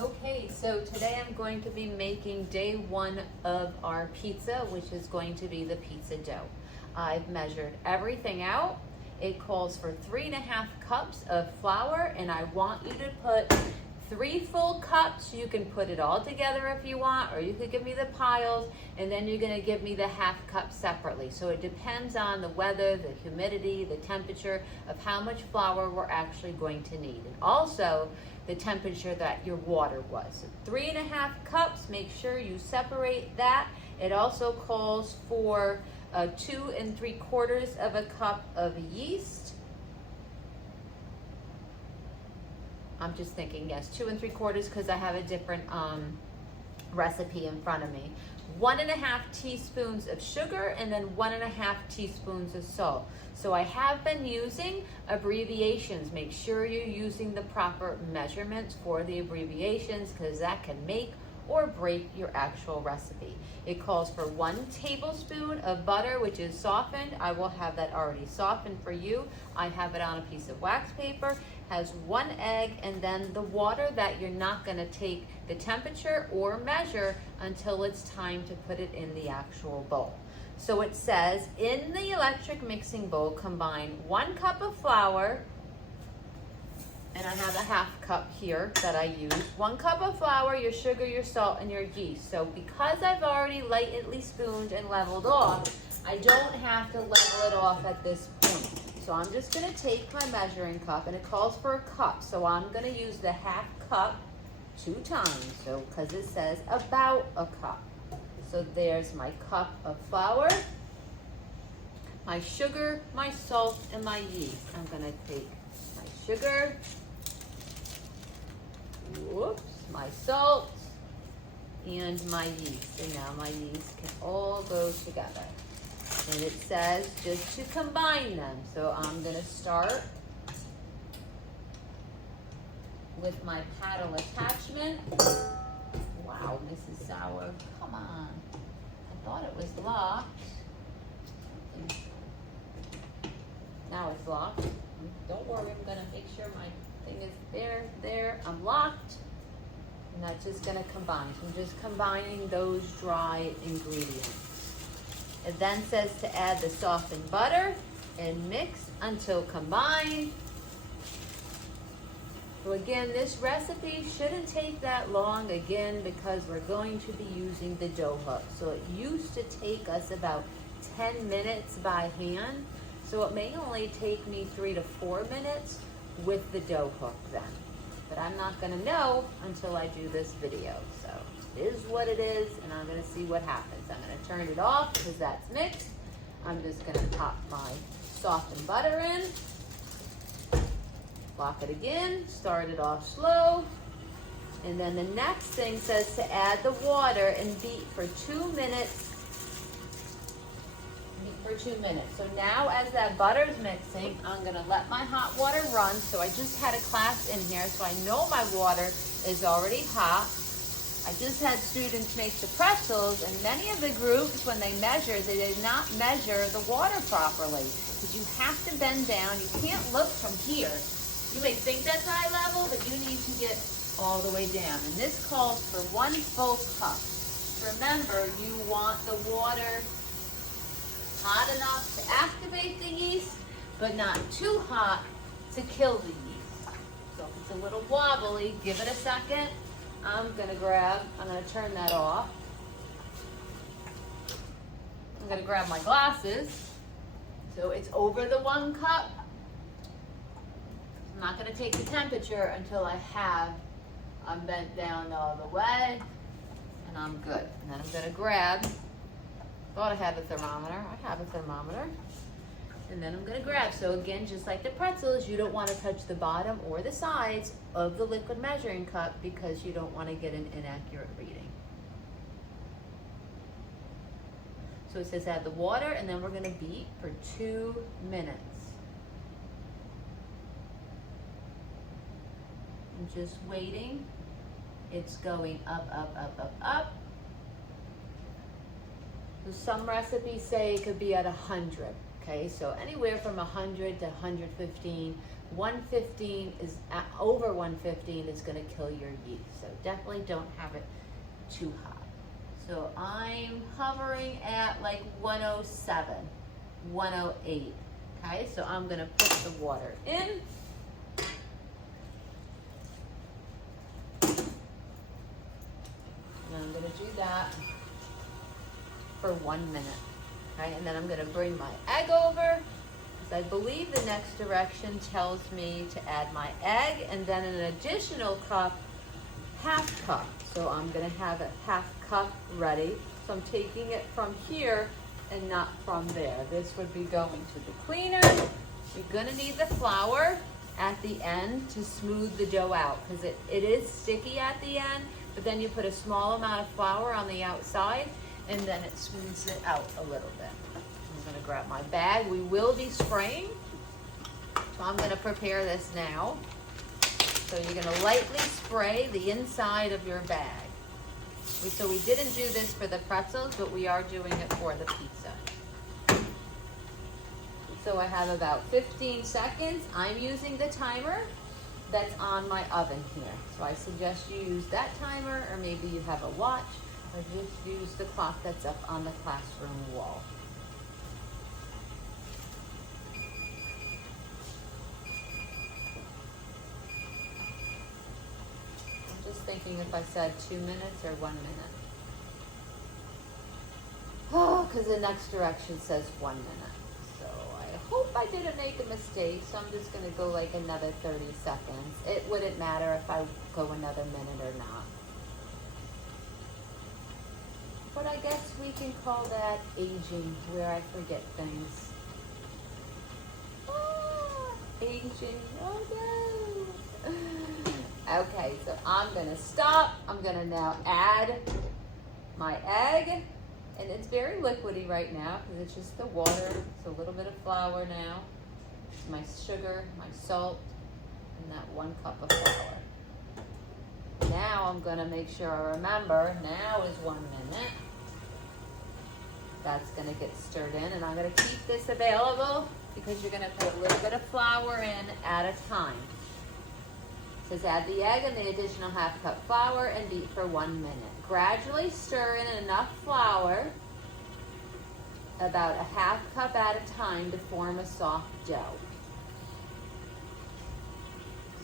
Okay, so today I'm going to be making day one of our pizza, which is going to be the pizza dough. I've measured everything out. It calls for 3.5 cups of flour, and I want you to put 3 full cups. You can put it all together if you want, or you could give me the piles, and then you're gonna give me the half cup separately. So it depends on the weather, the humidity, the temperature of how much flour we're actually going to need. And also the temperature that your water was. So 3.5 cups, make sure you separate that. It also calls for 2 3/4 of a cup of yeast. I'm just thinking, yes, 2 3/4 because I have a different recipe in front of me. 1.5 teaspoons of sugar and then 1.5 teaspoons of salt. So I have been using abbreviations. Make sure you're using the proper measurements for the abbreviations because that can make or break your actual recipe. It calls for 1 tablespoon of butter, which is softened. I will have that already softened for you. I have it on a piece of wax paper. Has 1 egg, and then the water that you're not gonna take the temperature or measure until it's time to put it in the actual bowl. So it says, in the electric mixing bowl, combine 1 cup of flour, and I have a half cup here that I use. 1 cup of flour, your sugar, your salt, and your yeast. So because I've already lightly spooned and leveled off, I don't have to level it off at this point. So I'm just gonna take my measuring cup, and it calls for a cup. So I'm gonna use the half cup 2 times. So, because it says about a cup. So there's my cup of flour, my sugar, my salt, and my yeast. I'm gonna take my sugar, whoops, my salt, and my yeast. And now my yeast can all go together. And it says just to combine them. So I'm gonna start with my paddle attachment. Wow, Mrs. Sauer, come on. I thought it was locked. Now it's locked. Don't worry, I'm gonna make sure my thing is there. I'm locked. I'm not just gonna combine. So I'm just combining those dry ingredients. It then says to add the softened butter and mix until combined. So again, this recipe shouldn't take that long again because we're going to be using the dough hook. So it used to take us about 10 minutes by hand. So it may only take me 3 to 4 minutes with the dough hook then. But I'm not gonna know until I do this video. So it is what it is, and I'm gonna see what happens. I'm gonna turn it off because that's mixed. I'm just gonna pop my softened butter in. Lock it again, start it off slow. And then the next thing says to add the water and beat for 2 minutes. Beat for 2 minutes. So now as that butter's mixing, I'm gonna let my hot water run. So I just had a class in here, so I know my water is already hot. I just had students make the pretzels, and many of the groups, when they measured, they did not measure the water properly. Because you have to bend down, you can't look from here. You may think that's eye level, but you need to get all the way down. And this calls for 1 full cup. Remember, you want the water hot enough to activate the yeast, but not too hot to kill the yeast. So if it's a little wobbly, give it a second. I'm gonna turn that off. I'm gonna grab my glasses. So it's over the 1 cup. I'm not gonna take the temperature until I'm bent down all the way, and I'm good. And then I'm gonna grab, thought I had a thermometer. I have a thermometer. And then I'm gonna grab. So again, just like the pretzels, you don't wanna touch the bottom or the sides of the liquid measuring cup because you don't wanna get an inaccurate reading. So it says add the water, and then we're gonna beat for 2 minutes. I'm just waiting. It's going up, up, up, up, up. So some recipes say it could be at 100. Okay, so anywhere from 100 to 115 115 is, over 115 is gonna kill your yeast. So definitely don't have it too hot. So I'm hovering at like 107, 108. Okay, so I'm gonna put the water in. And I'm gonna do that for 1 minute. Okay, and then I'm gonna bring my egg over. I believe the next direction tells me to add my egg and then an additional cup, half cup. So I'm gonna have a half cup ready. So I'm taking it from here and not from there. This would be going to the cleaner. You're gonna need the flour at the end to smooth the dough out because it is sticky at the end, but then you put a small amount of flour on the outside and then it smooths it out a little bit. I'm gonna grab my bag. We will be spraying, so I'm gonna prepare this now. So you're gonna lightly spray the inside of your bag. So we didn't do this for the pretzels, but we are doing it for the pizza. So I have about 15 seconds. I'm using the timer that's on my oven here. So I suggest you use that timer, or maybe you have a watch, or just use the clock that's up on the classroom wall. Thinking if I said 2 minutes or 1 minute. Oh, because the next direction says 1 minute. So I hope I didn't make a mistake. So I'm just going to go like another 30 seconds. It wouldn't matter if I go another minute or not. But I guess we can call that aging, where I forget things. Aging. Oh no. Okay, so I'm gonna stop. I'm gonna now add my egg, and it's very liquidy right now because it's just the water. It's a little bit of flour now. It's my sugar, my salt, and that 1 cup of flour. Now I'm gonna make sure I remember, now is 1 minute. That's gonna get stirred in, and I'm gonna keep this available because you're gonna put a little bit of flour in at a time. Says add the egg and the additional half cup flour and beat for 1 minute. Gradually stir in enough flour, about a half cup at a time, to form a soft dough.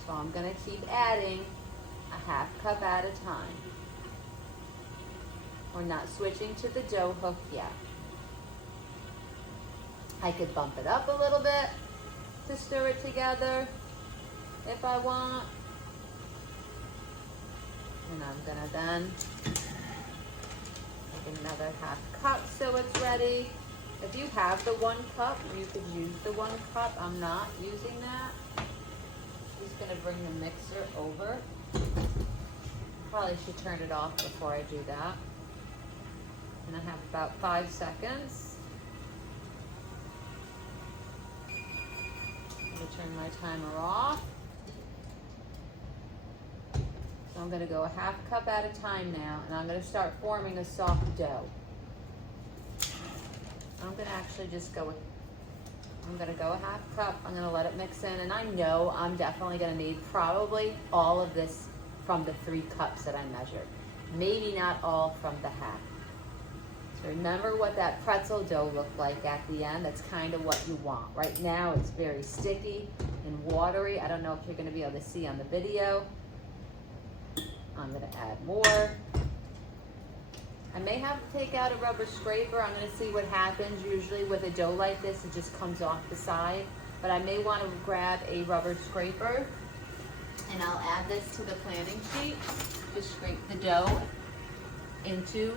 So I'm going to keep adding a half cup at a time. We're not switching to the dough hook yet. I could bump it up a little bit to stir it together if I want. And I'm gonna then make another half cup so it's ready. If you have the 1 cup, you could use the 1 cup. I'm not using that. I'm just gonna bring the mixer over. Probably should turn it off before I do that. And I have about 5 seconds. I'm gonna turn my timer off. So I'm gonna go a half cup at a time now, and I'm gonna start forming a soft dough. I'm gonna actually just go with, I'm gonna go a half cup, I'm gonna let it mix in, and I know I'm definitely gonna need probably all of this from the 3 cups that I measured. Maybe not all from the half. So remember what that pretzel dough looked like at the end. That's kind of what you want. Right now it's very sticky and watery. I don't know if you're gonna be able to see on the video. I'm gonna add more. I may have to take out a rubber scraper. I'm gonna see what happens. Usually with a dough like this, it just comes off the side. But I may wanna grab a rubber scraper, and I'll add this to the planning sheet. Just scrape the dough into,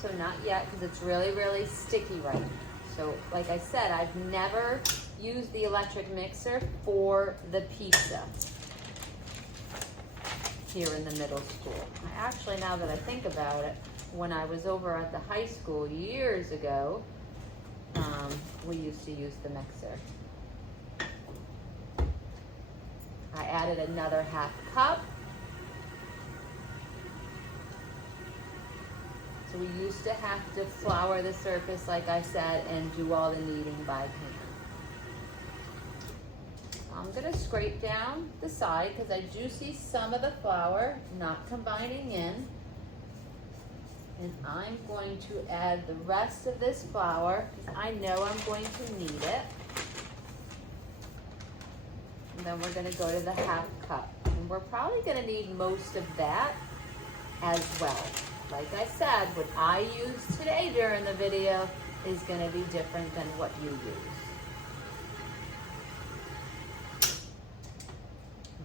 so not yet, because it's really, really sticky right now. So like I said, I've never used the electric mixer for the pizza here in the middle school. Actually, now that I think about it, when I was over at the high school years ago, we used to use the mixer. I added another half cup. So we used to have to flour the surface, like I said, and do all the kneading by hand. I'm gonna scrape down the side because I do see some of the flour not combining in. And I'm going to add the rest of this flour because I know I'm going to need it. And then we're gonna go to the 1/2 cup. And we're probably gonna need most of that as well. Like I said, what I use today during the video is gonna be different than what you use.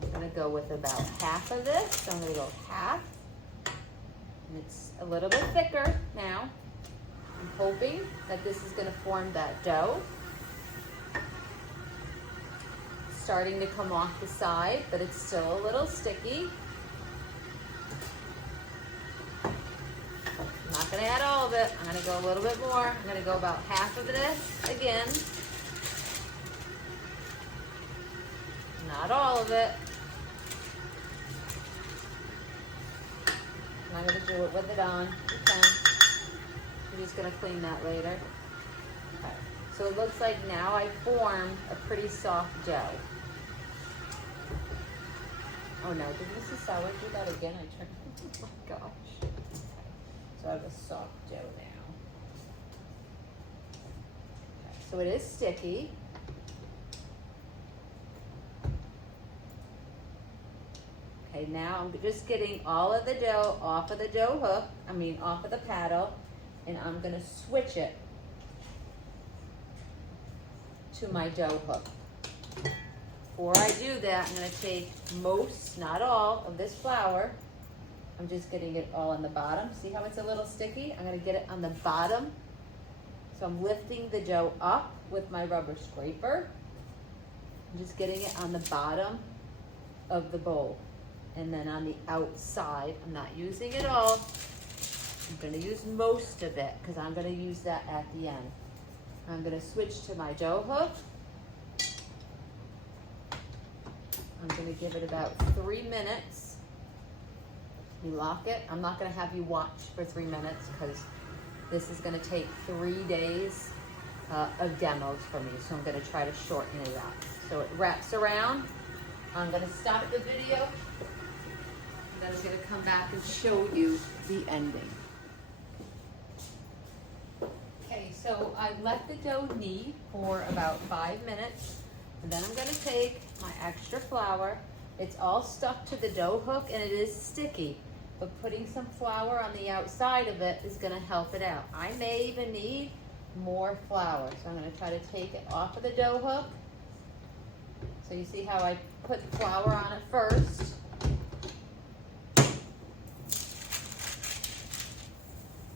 I'm gonna go with about 1/2 of this. So I'm gonna go 1/2. And it's a little bit thicker now. I'm hoping that this is gonna form that dough. Starting to come off the side, but it's still a little sticky. I'm not gonna add all of it. I'm gonna go a little bit more. I'm gonna go about 1/2 of this again. Not all of it. I'm not gonna do it with it on. You can. I'm just gonna clean that later. Okay. So it looks like now I formed a pretty soft dough. Oh no, did Mrs. Sauer do that again? I turned, oh my gosh. Okay. So I have a soft dough now. Okay. So it is sticky. Okay, now I'm just getting all of the dough off of the dough hook, off of the paddle, and I'm gonna switch it to my dough hook. Before I do that, I'm gonna take most, not all, of this flour. I'm just getting it all on the bottom. See how it's a little sticky? I'm gonna get it on the bottom. So I'm lifting the dough up with my rubber scraper. I'm just getting it on the bottom of the bowl. And then on the outside, I'm not using it all. I'm gonna use most of it because I'm gonna use that at the end. I'm gonna switch to my dough hook. I'm gonna give it about 3 minutes. You lock it. I'm not gonna have you watch for 3 minutes because this is gonna take 3 days of demos for me. So I'm gonna try to shorten it up. So it wraps around. I'm gonna stop the video. And then I'm gonna come back and show you the ending. Okay, so I let the dough knead for about 5 minutes. And then I'm gonna take my extra flour. It's all stuck to the dough hook and it is sticky, but putting some flour on the outside of it is gonna help it out. I may even need more flour. So I'm gonna try to take it off of the dough hook. So you see how I put flour on it first.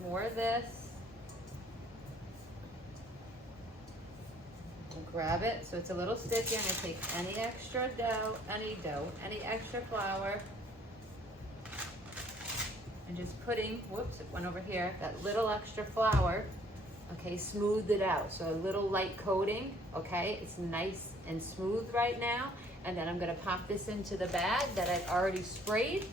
More of this. Grab it so it's a little sticky. I'm gonna take any extra dough, any extra flour, and just putting, whoops, it went over here, that little extra flour, okay, smoothed it out. So a little light coating, okay, it's nice and smooth right now. And then I'm gonna pop this into the bag that I've already sprayed.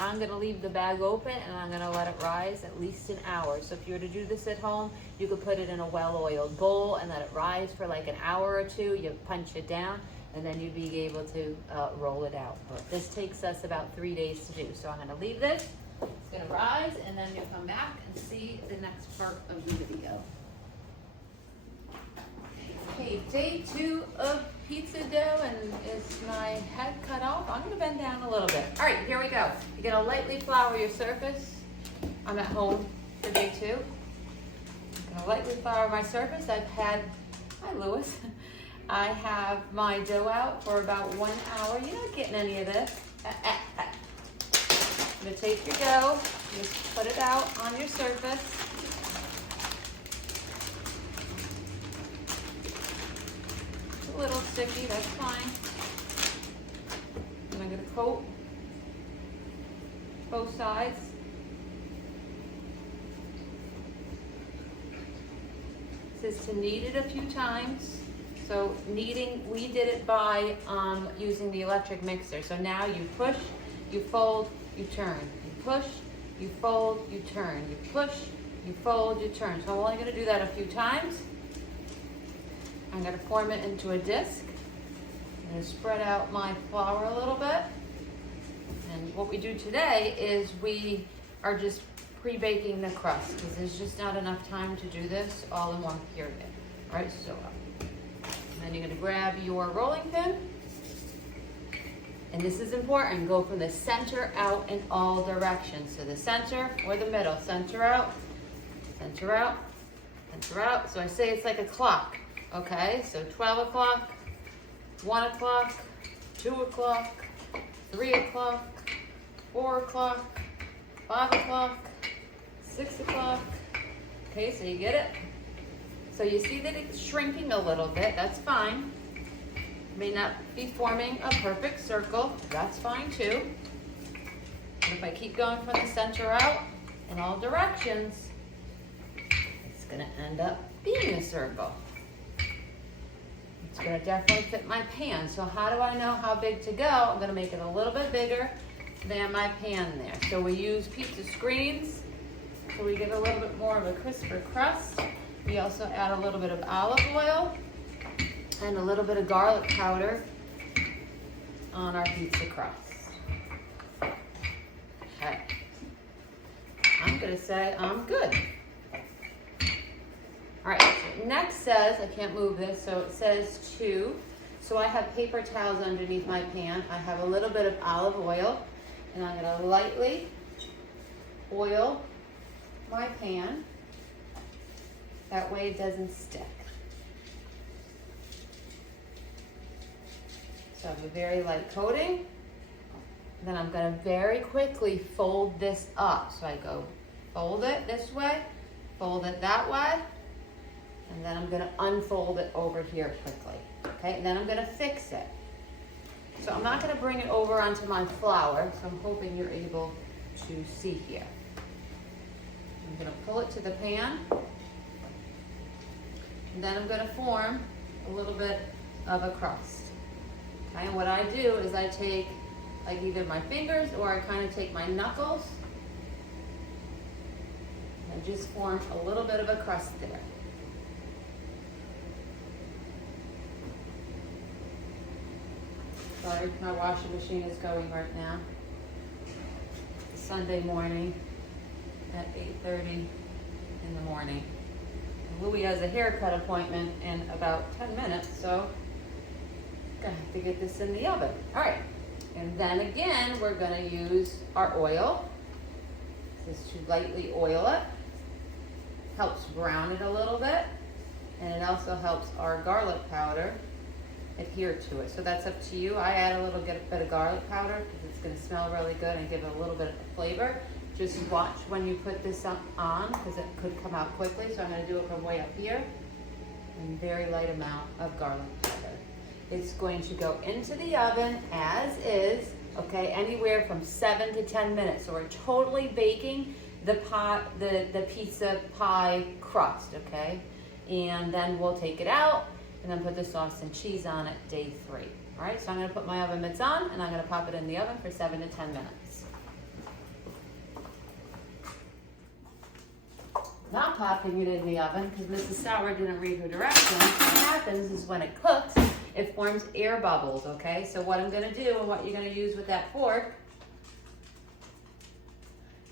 I'm gonna leave the bag open and I'm gonna let it rise at least an hour. So if you were to do this at home, you could put it in a well-oiled bowl and let it rise for like an hour or two. You punch it down and then you'd be able to roll it out. But this takes us about 3 days to do. So I'm gonna leave this, it's gonna rise, and then you'll come back and see the next part of the video. Okay, day 2 of pizza dough, and is my head cut off? I'm gonna bend down a little bit. All right, here we go. You're gonna lightly flour your surface. I'm at home for day 2. I'm gonna lightly flour my surface. I've had, hi Lewis. I have my dough out for about 1 hour. You're not getting any of this. I'm gonna take your dough, just put it out on your surface. A little sticky, that's fine. And I'm gonna coat both sides. It says to knead it a few times. So kneading, we did it by using the electric mixer. So now you push, you fold, you turn. You push, you fold, you turn. You push, you fold, you turn. So I'm only gonna do that a few times. I'm going to form it into a disc. I'm gonna spread out my flour a little bit. And what we do today is we are just pre-baking the crust because there's just not enough time to do this all in one period. All right, so then you're gonna grab your rolling pin. And this is important, go from the center out in all directions. So the center or the middle, center out, center out, center out. So I say it's like a clock, okay? So 12 o'clock, 1 o'clock, 2 o'clock, 3 o'clock, 4 o'clock, 5 o'clock, 6 o'clock. Okay, so you get it? So you see that it's shrinking a little bit, that's fine. May not be forming a perfect circle, that's fine too. And if I keep going from the center out in all directions, it's gonna end up being a circle. It's gonna definitely fit my pan. So how do I know how big to go? I'm gonna make it a little bit bigger than my pan there. So we use pizza screens, so we get a little bit more of a crisper crust. We also add a little bit of olive oil and a little bit of garlic powder on our pizza crust. Okay. I'm gonna say I'm good. All right, so next says, I can't move this, so it says 2. So I have paper towels underneath my pan. I have a little bit of olive oil, and I'm gonna lightly oil my pan. That way it doesn't stick. So I have a very light coating. Then I'm gonna very quickly fold this up. So I go fold it this way, fold it that way, and then I'm gonna unfold it over here quickly. Okay, and then I'm gonna fix it. So I'm not gonna bring it over onto my flour, so I'm hoping you're able to see here. I'm gonna pull it to the pan, and then I'm gonna form a little bit of a crust. Okay, and what I do is I take like either my fingers or I kind of take my knuckles and just form a little bit of a crust there. Sorry, my washing machine is going right now. It's Sunday morning at 8:30 in the morning. Louis has a haircut appointment in about 10 minutes, so I'm gonna have to get this in the oven. All right, and then again, we're gonna use our oil. Just to lightly oil it. Helps brown it a little bit, and it also helps our garlic powder adhere to it. So that's up to you. I add a little bit of garlic powder because it's gonna smell really good and give it a little bit of flavor. Just watch when you put this on because it could come out quickly. So I'm gonna do it from way up here. And very light amount of garlic powder. It's going to go into the oven as is, okay, anywhere from 7 to 10 minutes. So we're totally baking the pizza pie crust, okay? And then we'll take it out and then put the sauce and cheese on it day 3. All right, so I'm gonna put my oven mitts on and I'm gonna pop it in the oven for 7 to 10 minutes. Not popping it in the oven because Mrs. Sauer didn't read her directions. What happens is when it cooks, it forms air bubbles, okay? So what I'm gonna do and what you're gonna use with that fork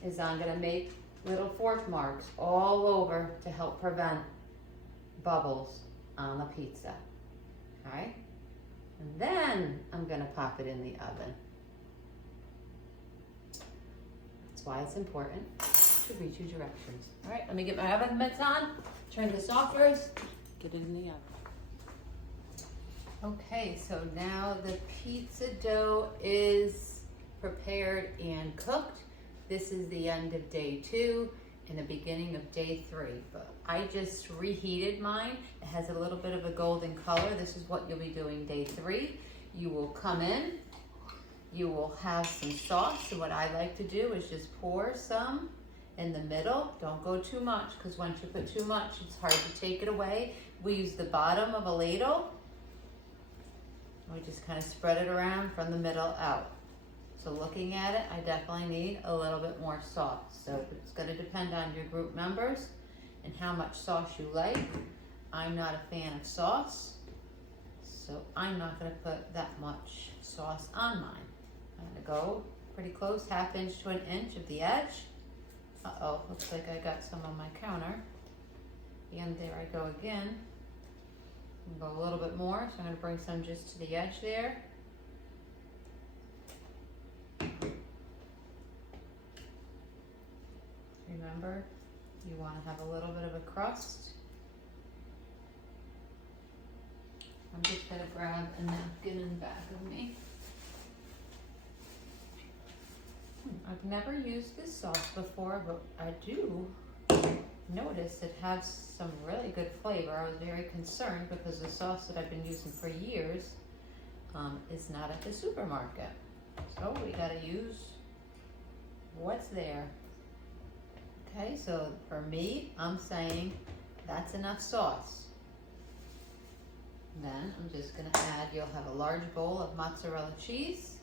is I'm gonna make little fork marks all over to help prevent bubbles on the pizza, all right? And then I'm gonna pop it in the oven. That's why it's important to read your directions. All right, let me get my oven mitts on, turn this off first, get it in the oven. Okay, so now the pizza dough is prepared and cooked. This is the end of day 2 and the beginning of day 3. But I just reheated mine. It has a little bit of a golden color. This is what you'll be doing day 3. You will come in, you will have some sauce. So what I like to do is just pour some in the middle. Don't go too much because once you put too much, it's hard to take it away. We use the bottom of a ladle. We just kind of spread it around from the middle out. So looking at it, I definitely need a little bit more sauce. So it's going to depend on your group members and how much sauce you like. I'm not a fan of sauce, So I'm not gonna put that much sauce on mine. I'm gonna go pretty close, 1/2 inch to 1 inch of the edge. Uh-oh, looks like I got some on my counter. And there I go again. Go a little bit more, so I'm gonna bring some just to the edge there. Remember, you wanna have a little bit of a crust. I'm just gonna grab a napkin in back of me. I've never used this sauce before, but I do notice it has some really good flavor. I was very concerned because the sauce that I've been using for years is not at the supermarket. So we gotta use what's there. Okay, so for me, I'm saying that's enough sauce. Then I'm just gonna add, you'll have a large bowl of mozzarella cheese.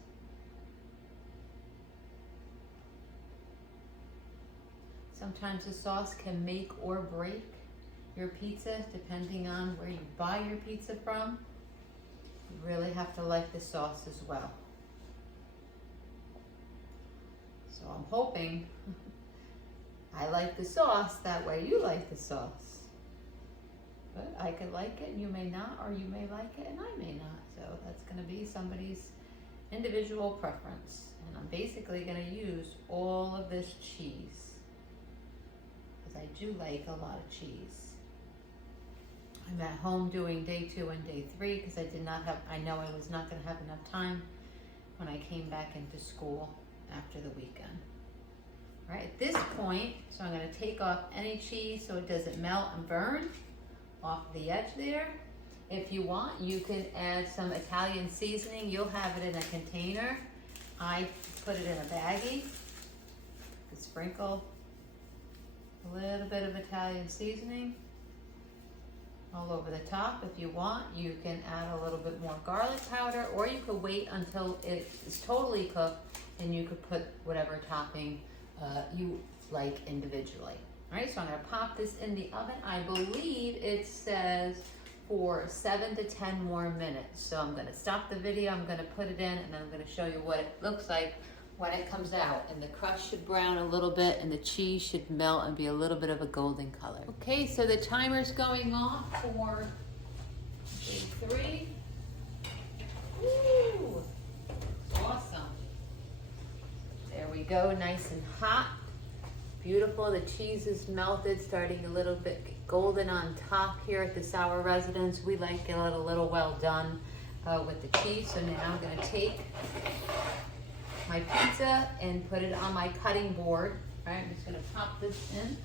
Sometimes the sauce can make or break your pizza depending on where you buy your pizza from. You really have to like the sauce as well. So I'm hoping I like the sauce, that way you like the sauce. But I could like it and you may not, or you may like it and I may not. So that's gonna be somebody's individual preference. And I'm basically gonna use all of this cheese, because I do like a lot of cheese. I'm at home doing day 2 and day 3 because I know I was not gonna have enough time when I came back into school after the weekend. All right, at this point, so I'm gonna take off any cheese so it doesn't melt and burn off the edge there. If you want, you can add some Italian seasoning. You'll have it in a container. I put it in a baggie. You can sprinkle a little bit of Italian seasoning all over the top. If you want, you can add a little bit more garlic powder, or you could wait until it is totally cooked and you could put whatever topping you like individually. All right, so I'm gonna pop this in the oven. I believe it says for 7 to 10 more minutes. So I'm gonna stop the video, I'm gonna put it in, and then I'm gonna show you what it looks like when it comes out. And the crust should brown a little bit and the cheese should melt and be a little bit of a golden color. Okay, so the timer's going off for day 3. Ooh, awesome. There we go, nice and hot. Beautiful, the cheese is melted, starting a little bit golden on top here at the Sauer Residence. We like it a little well done with the cheese. So now I'm gonna take my pizza and put it on my cutting board. All right, I'm just gonna pop this in.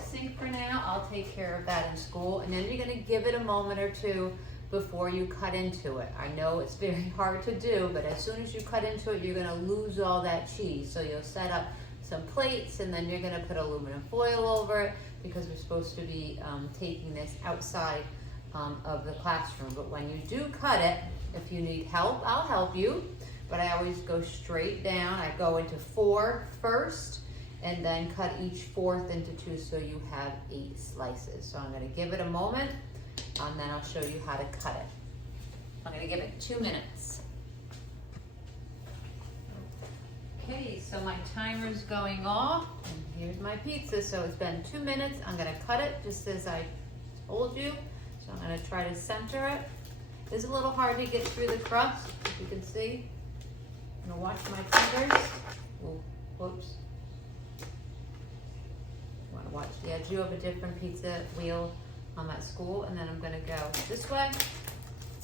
Sink for now, I'll take care of that in school. And then you're gonna give it a moment or two before you cut into it. I know it's very hard to do, but as soon as you cut into it, you're gonna lose all that cheese. So you'll set up some plates, and then you're gonna put aluminum foil over it, because we're supposed to be taking this outside of the classroom. But when you do cut it, if you need help, I'll help you. But I always go straight down. I go into 4 first, and then cut each 4th into 2, so you have 8 slices. So I'm gonna give it a moment, and then I'll show you how to cut it. I'm gonna give it 2 minutes. Okay, so my timer's going off, and here's my pizza. So it's been 2 minutes. I'm gonna cut it just as I told you. So I'm gonna try to center it. It's a little hard to get through the crust, if you can see. I'm gonna watch my fingers. Ooh, whoops. You wanna watch the edge. You have a different pizza wheel at school, and then I'm gonna go this way.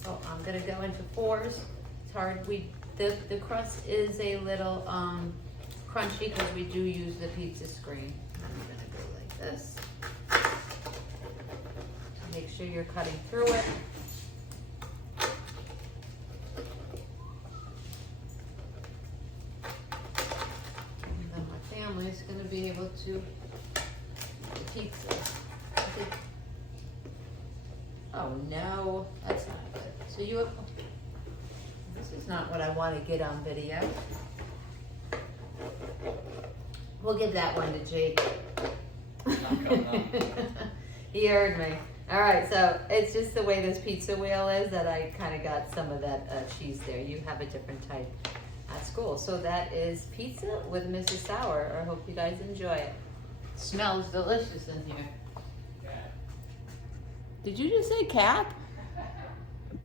So I'm gonna go into 4s. It's hard. The crust is a little crunchy because we do use the pizza screen. I'm gonna go like this. Make sure you're cutting through it. And then my family is gonna be able to eat the pizza. Oh no, that's not good. So you have, this is not what I want to get on video. We'll give that one to Jake. He heard me. All right, so it's just the way this pizza wheel is that I kind of got some of that cheese there. You have a different type at school. So that is pizza with Mrs. Sauer. I hope you guys enjoy it. Smells delicious in here. Did you just say cap?